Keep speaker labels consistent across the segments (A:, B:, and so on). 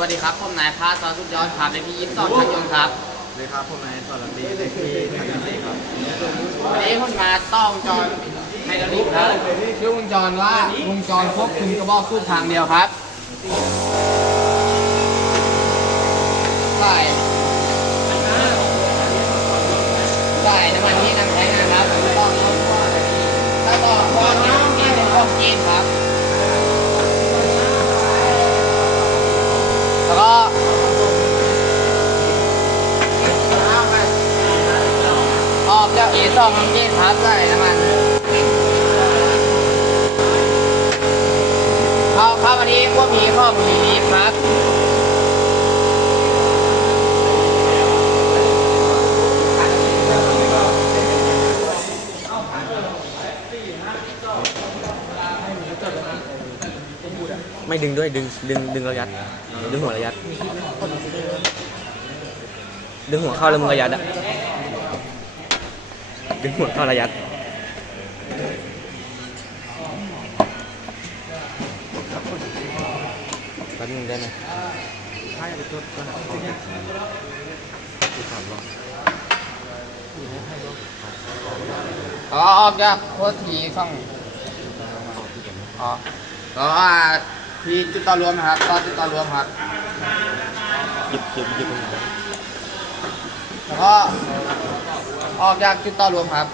A: วัสดีครับ ผมนายพาสอนสุดยอดครับในพี่ยิ้มสอนชักยนต์ครับ
B: สวัสดีครับผมนายสอนรันดีเลขที่ทางการตีครับ
A: วันนี้ผมมาต้องจรไฮดรอลิกครับชื่อวงจรว่า วงจรควบคุมกระบอกสูบทางเดียวครับใส่ใส่น้ำมันที่นำใช้งานครับต้องเอาข้ออะไรดีถ้าต่อข้อนี้มีเป็นข้อเกณฑ์ครับ แล้วก็ออก จากเอสองเกณฑ์ครับใส่น้ำมันเข้าเข้าวันนี้พวกมีข้อมูลนี้ครับ
C: ไม่ดึงด้วยดึงดึงดึงระยัด ดึงหัวระยัด ดึงหัวเข้าแล้วมึงระยัดอะ ดึงหัวเข้าระยัดแป๊บนึงได้ไหม
B: ถ้าอยากไปจดก็หาข้อมูลที่ถามว่า
A: แล้วก็ออกจากโคตรทีข้องอ๋อแล้วก็ที่จุดต่อรวมนะครับต่อจุดต่อรวมครับ
C: หยิบหยิบหยิบ
A: แล้วก็ ออกจากจุดต่อรวมครับ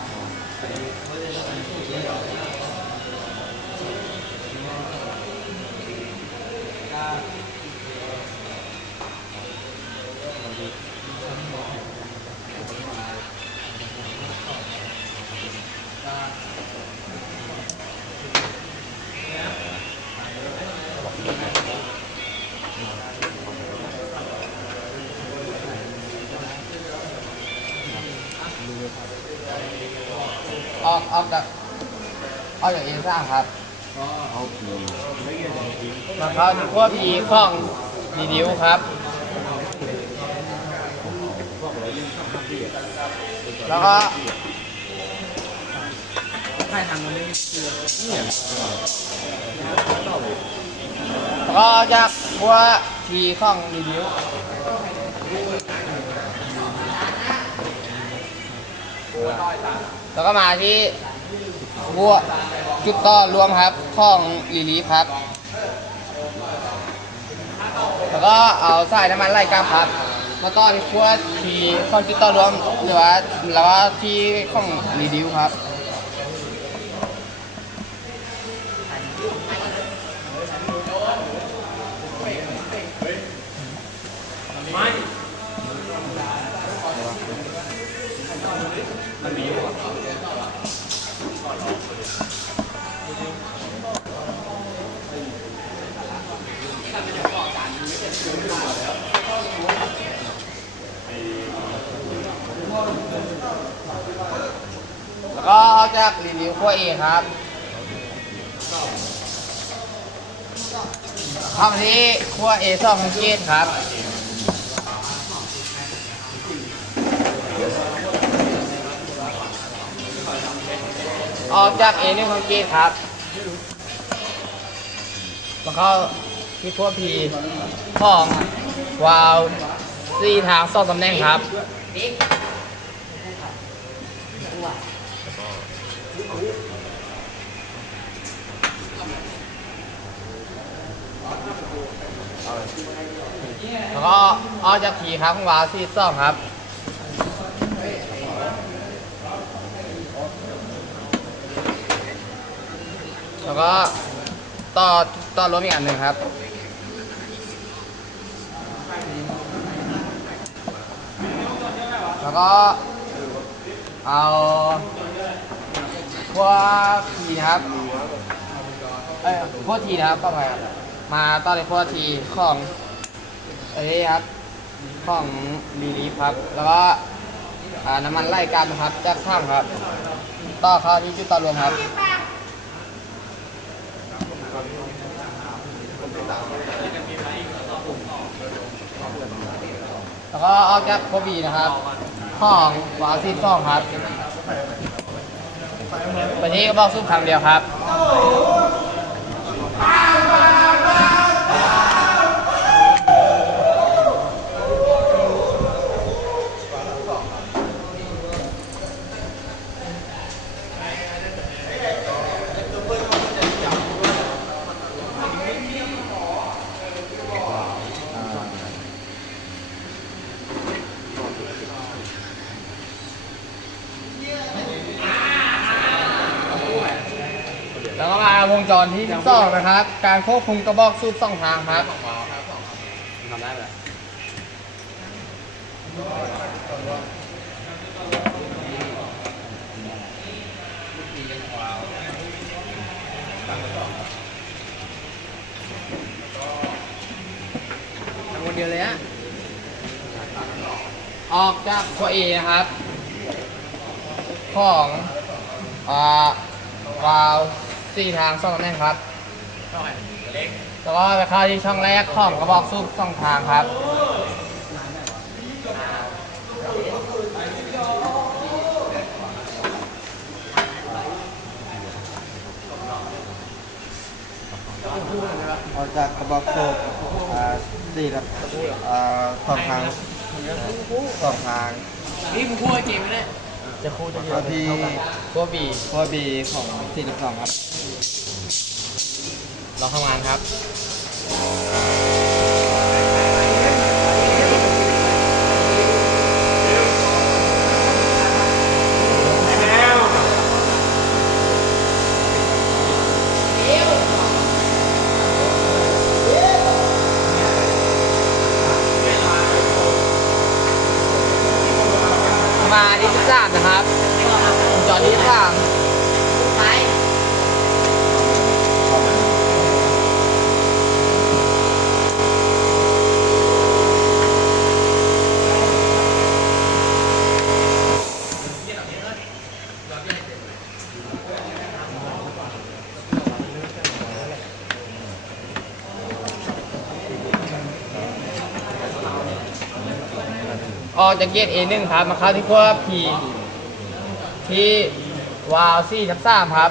A: ออกออกจากออกจากเอซ่าครับ
B: เอาผี
A: แล้วก็พวกพีของดีดิวครับ แล้วก็แล้วก็จากพวกพีข้องดีดิวอ แล้วก็มาที่พวจุดต่อรวมครับของลีลีฟครับ แล้วก็เอาใส่น้ำมันไล่กลับครับมาต้อนขั้วทีข้องจุดต่อรวมหรือว่าแล้วก็ที่ของรีดิวครับ จากรีดิวขั้วเอครับทำที่ขั้วเอสองเกตครับออกจากเอนึ่งของเกตครับแล้วก็ที่ขั้วพีของวาวสี่ทางสองตำแหน่งครับ แล้วก็ออจากผีครับของวาล์วสี่องครับแล้วก็ต่อต่อรวมอีกอันหนึ่งครับ แล้วก็เอาพวกทีนะครับ เอ้ยพวกทีนะครับก็ไปครับ มาต่อในพวกทีของเอ้ยครับของรีลีครับ แล้วก็น้ำมันไล่กันครับจากข้างครับ ต่อเข้าที่จุดต่อรวมครับแล้วก็ออกจากโคบีนะครับห้องวาซีซ่องครับวันนี้ก็บอกสู้คำเดียวครับ จรที่สองนะครับ การควบคุมกระบอกสูบสองทางครับ
C: ทำได้ไหม
A: ทำคนเดียวเลยฮะออกจากตัวเอนะครับ ของอ่าวาล์ว สี่ทางสองตำแหน่งครับแล้วก็ไปเข้าที่ช่องแรกของกระบอกสูบสองทางครับ
B: ออกจากกระบอกโซ่อ่าสี่ครับอ่าสองทางสองทาง
A: นี่มึงพูดจริงไหมเนี่ย
C: จะคู่จะเย
B: ก็
C: อะ
B: ที่
A: ตัวบี
B: ข้อบีของสี่สิบสองครับ
A: ล็อกทำงานครับมาที่13นะครับ จอดที่สาม ออกจากเกียร์ A1 ครับ มาเข้าที่ขั้ว P ที่วาล์ว4ทับ3ครับ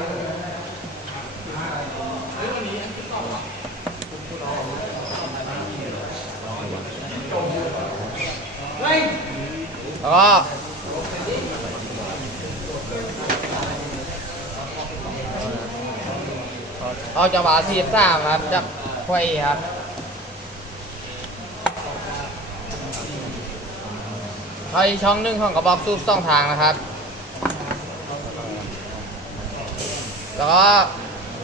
A: แล้วก็ออกจากวาล์ว4ทับ3ครับจากคว A ครับ เข้าที่ช่องหนึ่งของกระบอกสูบสองทางนะครับ แล้วก็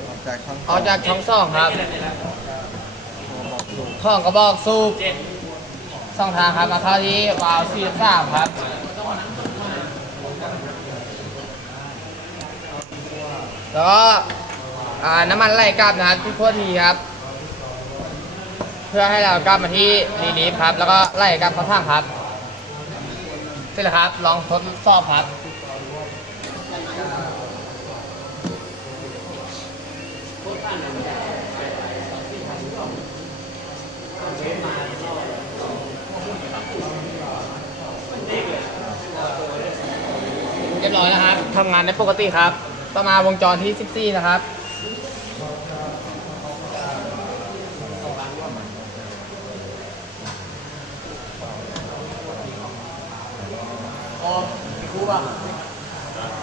B: ออกจากช่อง
A: ออกจากช่องสองครับของกระบอกสูบสองทางครับมาเข้าที่วาล์วสี่สามครับ แล้วก็น้ำมันไหลกลับนะครับที่ขั้วทีครับ เพื่อให้เรากลับมาที่รีลีฟครับ แล้วก็ไหลกลับเข้าทางครับ เสร็จแล้วครับ ลองทดสอบครับ เรียบร้อยแล้วครับทำงานได้ปกติครับ ต่อมาวงจรที่ 14 นะครับ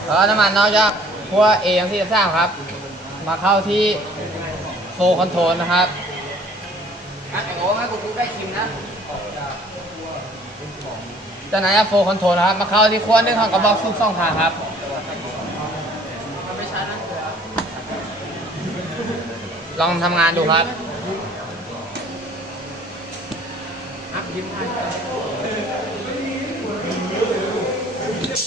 A: แล้วก็น้ำมันนอกจากขั้ว A ทั้งสี่สามครับ มาเข้าที่โฟคอนโทรลนะครับอะโอ้ให้กูได้ชิมนะจากนั้นโฟคอนโทรลนะครับ มาเข้าที่ขั้วหนึ่งของกระบอกสูบสองทางครับลองทำงานดูครับ ท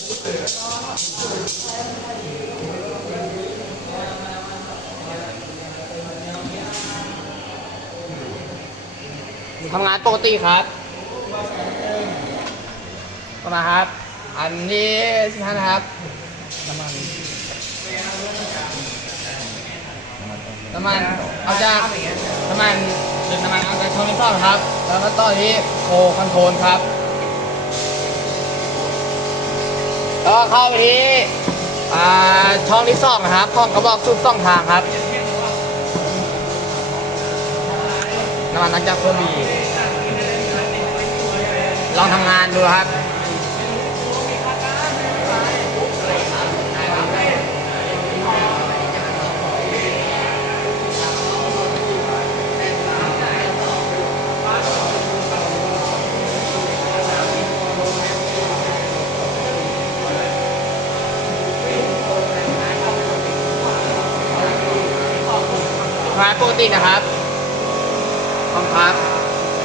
A: ำงานปกติครับก็มาครับ อันนี้สิท่านนะครับ น้ำมัน น้ำมัน เอาจากน้ำมันดึงน้ำมันเอาจากช่องที่สองครับ แล้วก็ต่อที่โคคอนโทรลครับ ก็เข้าไปที่อ่าช่องที่สองนะครับของกระบอกสูบสองทางครับน้ำมันนักจักโคบีลองทำงานดูครับ ตินะครับขอบคุณครับ